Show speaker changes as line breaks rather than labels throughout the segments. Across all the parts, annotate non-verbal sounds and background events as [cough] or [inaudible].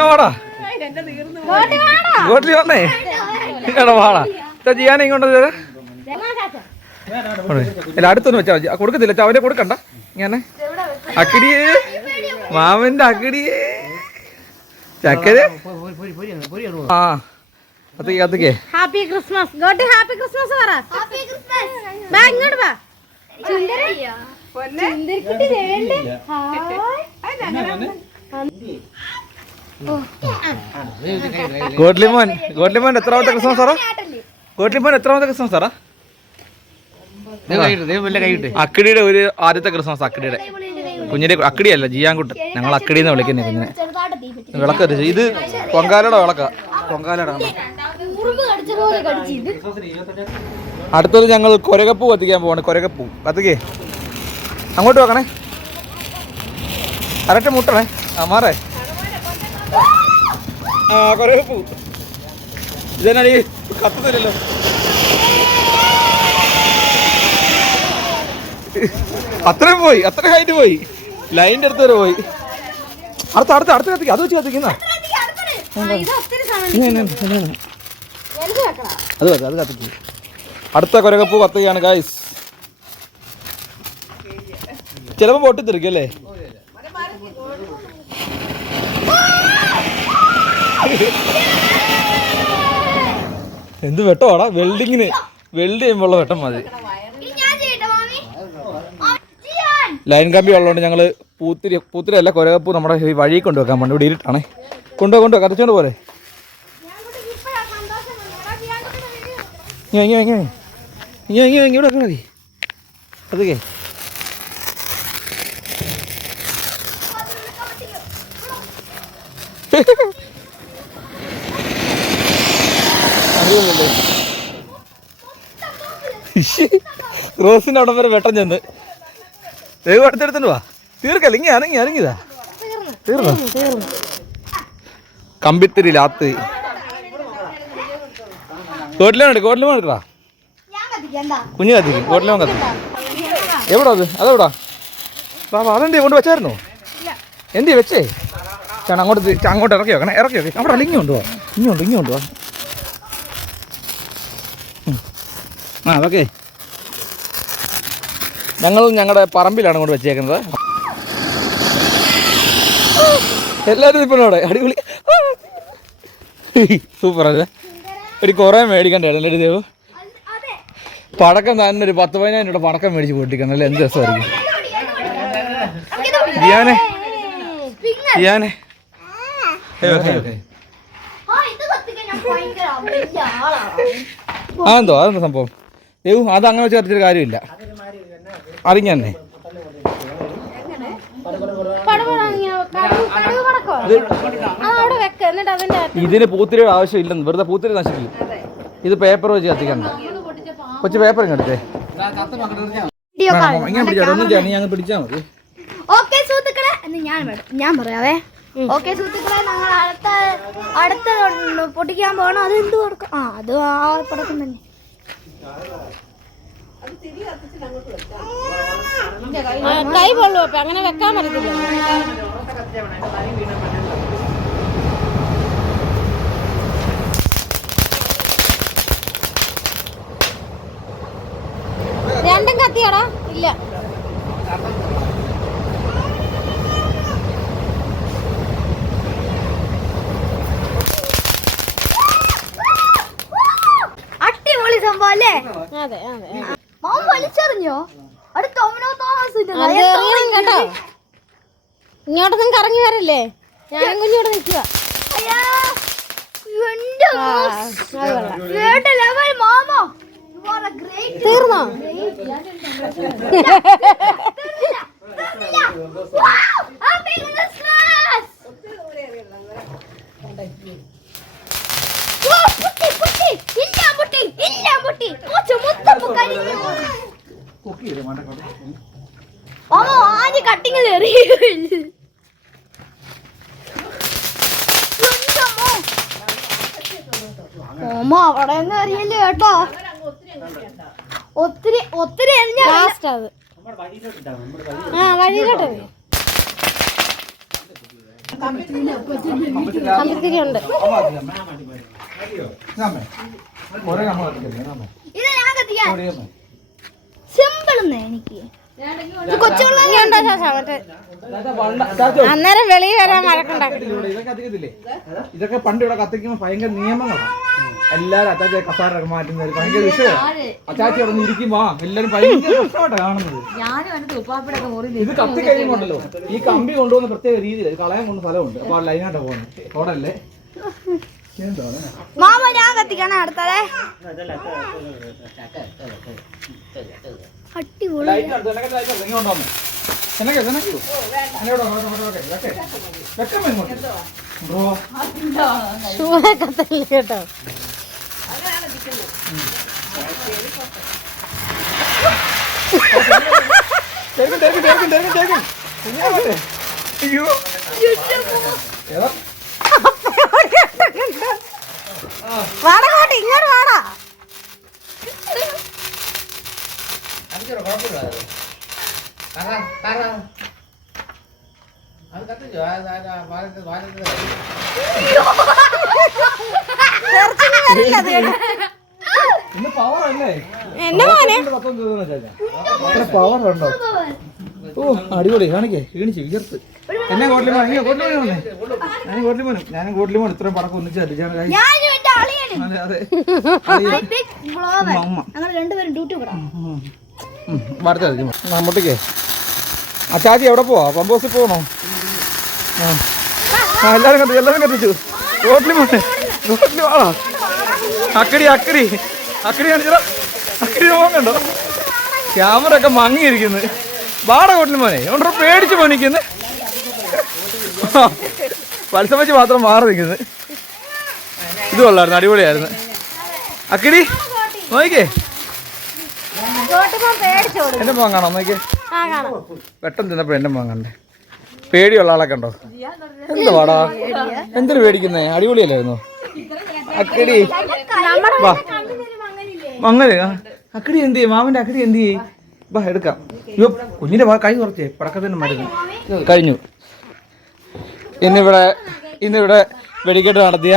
വാടാ. വന്നേ. ഇങ്ങോട്ട് വാടാ. ഇങ്ങോട്ട് അടുത്തൊന്ന് ആ, കൊടുക്കത്തില്ല. ചവരെ കൊടുക്കണ്ട. ഇങ്ങനെ. അക്കിടിയേ. മാമന്റെ അക്കിടിയേ. ചക്കര്. ആ അത്തക്ക് അതൊക്കെ.
ഹാപ്പി ക്രിസ്മസ് ഗോട്ടി ഹാപ്പി ക്രിസ്മസ് പറ. ബാ ഇങ്ങോട്ട് ബാ ചുന്ദരിക്കുട്ടി വേണ്ടേ
ഗോഡ്ലിമോൻ എത്രാമത്തെ ക്രിസ്മസ് സാറാ? ഗോട്ട്ലിമോൻ എത്രാമത്തെ ക്രിസ്മസ് സാറാ? അക്കിടിയുടെ ഒരു ആദ്യത്തെ ക്രിസ്മസ് അക്കിടിയുടെ. കുഞ്ഞിന്റെ അക്കിടിയല്ല ജിയാൻകുട്ടൻ ഞങ്ങൾ അക്കിടി എന്ന് വിളിക്കുന്നത് കുഞ്ഞിനെ വിളക്ക്. ഇത് പൊങ്കാലയുടെ വിളക്കാ. പൊങ്കാലയുടെ അടുത്തത് ഞങ്ങൾ കൊരകപ്പൂ കത്തിക്കാൻ പോവാണ്. കൊരകപ്പൂ. കത്തിക്കേ. അങ്ങോട്ട് വെക്കണേ അരട്ട മുട്ടണേ. ആ മാറേ. ആ കുറേ പൂ. ഇതന്നെ കത്തുന്നില്ലല്ലോ അത്രയും പോയി അത്ര ഹൈറ്റ് പോയി. ലൈന്റെ അടുത്ത് വരെ പോയി. അടുത്ത അടുത്ത അടുത്ത കത്തിക്ക. അത് വെച്ച് കത്തിക്കുന്ന അത് കത്തി അത് കത്തിക്ക്. അടുത്ത കൊരകപ്പൂ കത്തുകയാണ് ഗായ്സ് ചിലപ്പോ പൊട്ടിത്തെറിക്കും അല്ലേ? എന്ത് വെട്ടമാടാ? വെൽഡിങ്ങിന് വെൽഡ് ചെയ്യുമ്പോൾ വെട്ടം മതി. ലൈൻ കമ്പി ഉള്ളതുകൊണ്ട് ഞങ്ങൾ പൂത്തിരി പൂത്തിരി അല്ല കൊരകപ്പൂ നമ്മുടെ ഈ വഴി കൊണ്ടുവെക്കാൻ പണ്ട് ഇവിടെ ഇരുട്ടാണേ. കൊണ്ടുപോ കൊണ്ടുപോ കത്തിച്ചോണ്ട് പോരെ. ഇങ്ങനെ ഇങ്ങനെ ഇങ്ങനെ ഇങ്ങനെ ഇങ്ങനെ ഇവിടെ മതി. അതൊക്കെ റോസിന്റെ അവിടെ വരെ വെട്ടം ചെന്ന്. ദൈവം വാ. തീർക്കല്ല? ഇങ്ങനെ ഇറങ്ങി ഇറങ്ങിയതാ തീർന്നു? കമ്പിത്തിരി ലാത്ത് കോട്ടിലോൺ എടുക്ക കോട്ടിലോൺ എടുക്കടാ കുഞ്ഞു കത്തിക്കും കോട്ടിലോ കത്തി എവിടാ അത്? അതെവിടാ? ബാബാ അതെന്തേ കൊണ്ട് വെച്ചായിരുന്നോ? എന്തേ വെച്ചേ? ചേട്ടാ അങ്ങോട്ട് അങ്ങോട്ട് ഇറക്കി വെക്കണേ ഇറക്കി വെക്കേ. അവിടെ അല്ലെങ്കിൽ ഇങ്ങോട്ട് വാ. ഇങ്ങോട്ട് ഇങ്ങോട്ട് വാ. ആ അതൊക്കെ. ഞങ്ങൾ ഞങ്ങളുടെ പറമ്പിലാണ് കൊണ്ട് വെച്ചേക്കുന്നത്. എല്ലാവരും ഇപ്പം അവിടെ. അടിപൊളി. സൂപ്പർ അല്ലേ? ഒരു കുറേ മേടിക്കണ്ടേ ഒരു ദേവ്. പടക്കം തന്നെ ഒരു പത്ത് പതിനായിരം രൂപ പടക്കം മേടിച്ച് പൊട്ടിക്കണം അല്ലേ? എന്ത് രസമായിരിക്കും? ജിയാനെ. ജിയാനെ. Okay, okay. എന്തോ അതെന്താ സംഭവം? ദേവു അത് അങ്ങനെ ചേർത്തിട്ട് കാര്യമില്ല. അറിഞ്ഞ തന്നെ
അവിടെ വെക്ക. എന്നിട്ട് അതിന്റെ
ഇതിന് പൂത്തിരിയുടെ ആവശ്യമില്ലെന്ന്. വെറുതെ പൂത്തിരി നശിക്കും ഇത് പേപ്പർ വെച്ച് കത്തിക്കണ്ട കൊച്ചു പേപ്പർ ഇങ്ങെടുത്തേ ഇങ്ങനെ പിടിച്ചാ? ഒന്നും ചെയ്യാൻ ഞാൻ അങ്ങ് പിടിച്ചാൽ മതി.
ഓക്കെ സുഹൃത്തുക്കളെ. ഞാൻ ഞാൻ പറയാവേ. ഓക്കെ സുഹൃത്തുക്കളെ ഞങ്ങൾ അടുത്ത അടുത്ത പൊട്ടിക്കാൻ പോകണം അത് എന്ത് കൊടുക്കും ആ അത് ആ പടക്കം തന്നെ
കൈ പൊള്ളു അപ്പൊ അങ്ങനെ വെക്കാൻ പറ്റില്ല രണ്ടും കത്തിയാടാ? ഇല്ല
അടിപൊളി സംഭവം അല്ലേ? മാമ വലിച്ചെറിഞ്ഞോ?
അത് എറിയണം കേട്ടോ. ഇങ്ങോട്ടൊന്നും കറങ്ങി വരല്ലേ? ഞാനും കുഞ്ഞോട് നിൽക്കുക തീർന്നോ? [laughs]
എന്റെ ഓമ അവിടെ ഒന്നും അറിയില്ല കേട്ടോ ഒത്തിരി ഒത്തിരി എറിഞ്ഞ
ലാസ്റ്റ് അത് ആ വഴിയിലോട്ട്. കമ്പിത്തിരി ഉണ്ട്.
സിമ്പിൾ എനിക്ക്
അന്നേരം വെളിയിൽ വരാൻ വഴക്കുണ്ടാക്കി
ഇതൊക്കെ പണ്ട് ഇവിടെ കത്തിക്കുമ്പോ ഭയങ്കര നിയമങ്ങളാണ് എല്ലാരും അച്ചാച്ച കസാരൊക്കെ മാറ്റുന്നത് ഭയങ്കര വിഷയം അച്ചാച്ചി അവിടെ ഇരിക്കുമ്പോ എല്ലാരും ഭയങ്കര പ്രശ്നമായിട്ടാണ് കാണുന്നത് ഇത് കത്തി കഴിയുമ്പോണ്ടല്ലോ ഈ കമ്പി കൊണ്ടുപോകുന്ന പ്രത്യേക രീതിയിൽ കളയാൻ കൊണ്ട് സ്ഥലമുണ്ട് അപ്പൊ ലൈനായിട്ട് പോകുന്നത് ഓടല്ലേ എന്താണ്
മാമ ഞാൻ കത്തിക്കാണ് അടുത്തതേ
തല്ലി കേട്ടോ.
അയ്യോ.
ഇങ്ങോട്ട് വാടാ. തെറിച്ചിന് വരില്ല അത് കേട്ടോ.
ഇന്ന് പവർ അല്ലേ?
എന്നെ മോനെ?
പവർ ഉണ്ടോ? ഓ അടിപൊളി. കാണിക്കേ ക്ഷീണിച്ച് വിയർത്ത്. എന്നെ കോട്ടിൽ മോനെ കോട്ടിൽ മോനെ ഞാൻ കോട്ടിൽ മോനും ഞാൻ കോട്ടിൽ മോൻ ഇത്രയും പടക്കം ഒന്നിച്ച് അടിച്ചാണ് അതെ അതെ.
ഞങ്ങൾ രണ്ടുപേരും ഡ്യൂട്ടി
വാർത്ത നമ്മട്ടിക്കേ ആ ചാച്ചി എവിടെ പോവാ? പമ്പോസിൽ പോകണോ ആ. ആ എല്ലാവരും കണ്ടു? എല്ലാവരും കണ്ടിച്ചു റോട്ടിൽ പോണേ. റോട്ടിൽ വാടാ. അക്കടി അക്കടി. അക്കടി കാണിച്ചോ അക്കടി പോകണ്ടോ ക്യാമറ ഒക്കെ മങ്ങിയിരിക്കുന്നു. വാട റോട്ടിൽ മോനെ. ഉണ്ടോ പേടിച്ച് പോണിക്കുന്നു പലിശ മാത്രം മാറി നിൽക്കുന്നത് ഇത് കൊള്ളായിരുന്നു. അടിപൊളിയായിരുന്നു. അക്കടി നോക്കിക്കേ. എന്റെ മോൻ കാണാം
കാണാം.
പെട്ടെന്ന് തിന്നപ്പോ എന്റെ മോൻ കണ്ടേ. പേടിയുള്ള ആളൊക്കെ ഉണ്ടോ? എന്ത് വാടാ? എന്തിനു പേടിക്കുന്നേ? അടിപൊളിയല്ലായിരുന്നു? അക്കടി. വാ. അങ്ങനെ. അക്കടി എന്ത് ചെയ്യും? മാമന്റെ അക്കടി എന്ത് ചെയ്യും? വാ എടുക്കാം. അയ്യോ കുഞ്ഞിന്റെ വാ കൈ കുറച്ചേ. പടക്കത്തിന് മരുന്ന് കഴിഞ്ഞു. ഇന്നിവിടെ ഇന്നിവിടെ വെടിക്കെട്ട് നടത്തിയ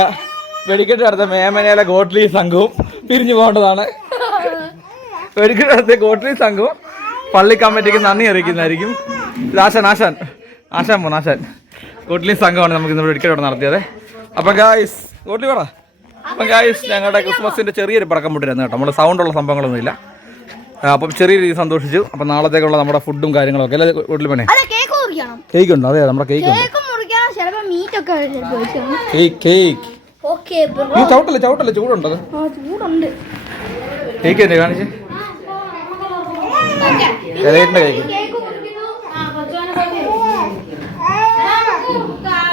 വെടിക്കെട്ട് നടത്തിയ മേമനയിലെ ഗോട്ട്ലി സംഘവും പിരിഞ്ഞു പോകേണ്ടതാണ്. വെടിക്കെട്ട് ഗോട്ട്ലി സംഘവും പള്ളി കമ്മിറ്റിക്ക് നന്ദി അറിയിക്കുന്നതായിരിക്കും. ഇത് ആശാൻ ആശാൻ. ആശാൻ പോണ ആശാൻ. ഗോട്ട്ലി സംഘമാണ് നമുക്ക് ഇന്ന് വെടിക്കെട്ട് ഇവിടെ നടത്തിയത്. അപ്പം ഗായ്സ് ഗോട്ട്ലി പറ അപ്പം ഗായ്സ് ഞങ്ങളുടെ ക്രിസ്മസിന്റെ ചെറിയൊരു പടക്കം പൊട്ടിരുന്നു കേട്ടോ. നമ്മുടെ സൗണ്ടുള്ള സംഭവങ്ങളൊന്നുമില്ല അപ്പം ചെറിയ രീതിയിൽ സന്തോഷിച്ചു. അപ്പം നാളത്തേക്കുള്ള നമ്മുടെ ഫുഡും കാര്യങ്ങളൊക്കെ. അല്ലേ ഗോട്ട്ലി പണി?
കേക്ക്
ഉണ്ടോ? അതെ നമ്മുടെ കേക്ക് ഉണ്ട്.
കേക്ക്
ഈ ചവിട്ടല്ലേ? ചവിട്ടല്ലേ? ചൂടുണ്ടത്?
ചൂടുണ്ട്.
കേക്ക് തന്നെ കാണിച്ച്? എലൈറ്റിന്റെ കേക്ക്.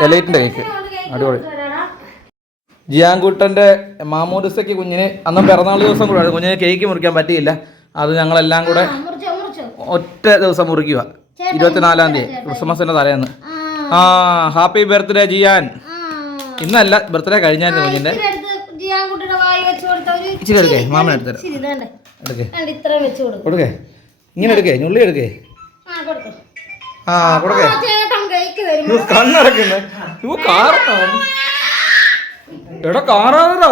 എലൈറ്റിന്റെ കേക്ക്. അടിപൊളി. ജിയാൻകുട്ടന്റെ മാമോദിസയ്ക്ക് കുഞ്ഞിന് അന്ന് പിറന്നാൾ ദിവസം കൂടെ കുഞ്ഞിന് കേക്ക് മുറിക്കാൻ പറ്റിയില്ല. അത് ഞങ്ങളെല്ലാം കൂടെ ഒറ്റ ദിവസം മുറിക്കുക. ഇരുപത്തിനാലാം തീയതി ക്രിസ്മസിന്റെ തലേന്ന്. ആ. Happy birthday Jiyan. ഇന്നല്ല ബർത്ത്ഡേ കഴിഞ്ഞായിരുന്നു കുഞ്ഞിന്റെ. ഇച്ചിരി എടുക്കേ
ഇതേണ്ടേ.
എടുക്കേ.
കൊടുക്കേ.
ഇങ്ങനെ എടുക്കേ ഞുള്ളി എടുക്കേ.
ആ
കൊടുക്കേ. ഇവ കണ്ണടക്കുന്നേ. ഇവ കാറാണ് എടാ കാറാതാ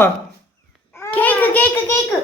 കേക്ക് കേക്ക് കേക്ക്.